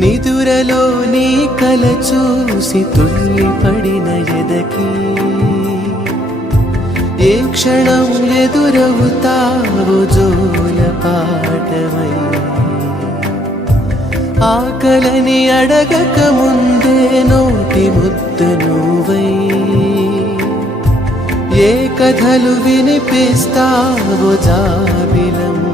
నిదురలో నీ కల చూసి తుల్లిపడిన ఎదకి ఏ క్షణం ఎదురవుతావో జోల పాటవై ఆకలని అడగక ముందే నోటి ముద్ద నువ్వై ఏ కథలు వినిపిస్తావో జాబిలము